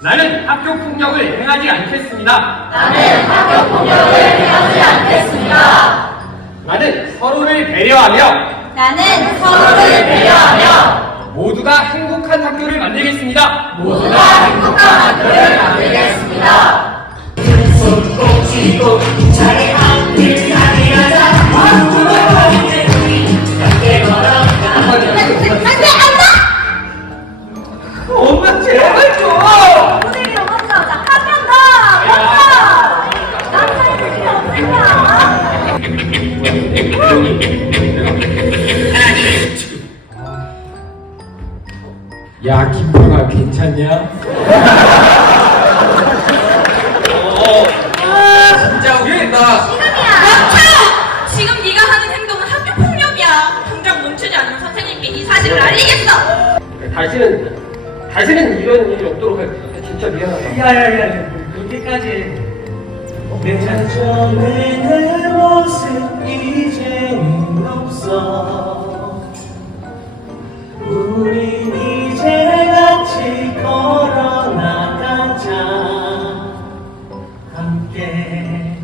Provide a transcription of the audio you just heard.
나는 학교 폭력을 행하지 않겠습니다. 나는 학교 폭력을 행하지 않겠습니다. 나는 서로를 배려하며 나는 서로를 배려하며 모두가 행복한 학교를 만들겠습니다. 모두가 행복한 학교를 만들겠습니다. 야 김평아 괜찮냐? 어, 진짜 웃긴다. 멈춰! 지금 네가 하는 행동은 학교 폭력이야. 당장 멈추지 않는 선생님께 이 사실을 알리겠어. 다시는 다시는 이런 일이 없도록 할게. 진짜 미안하다. 야야야 그렇게까지 내 전에 있어. 우린 이제 같이 걸어나가자. 함께.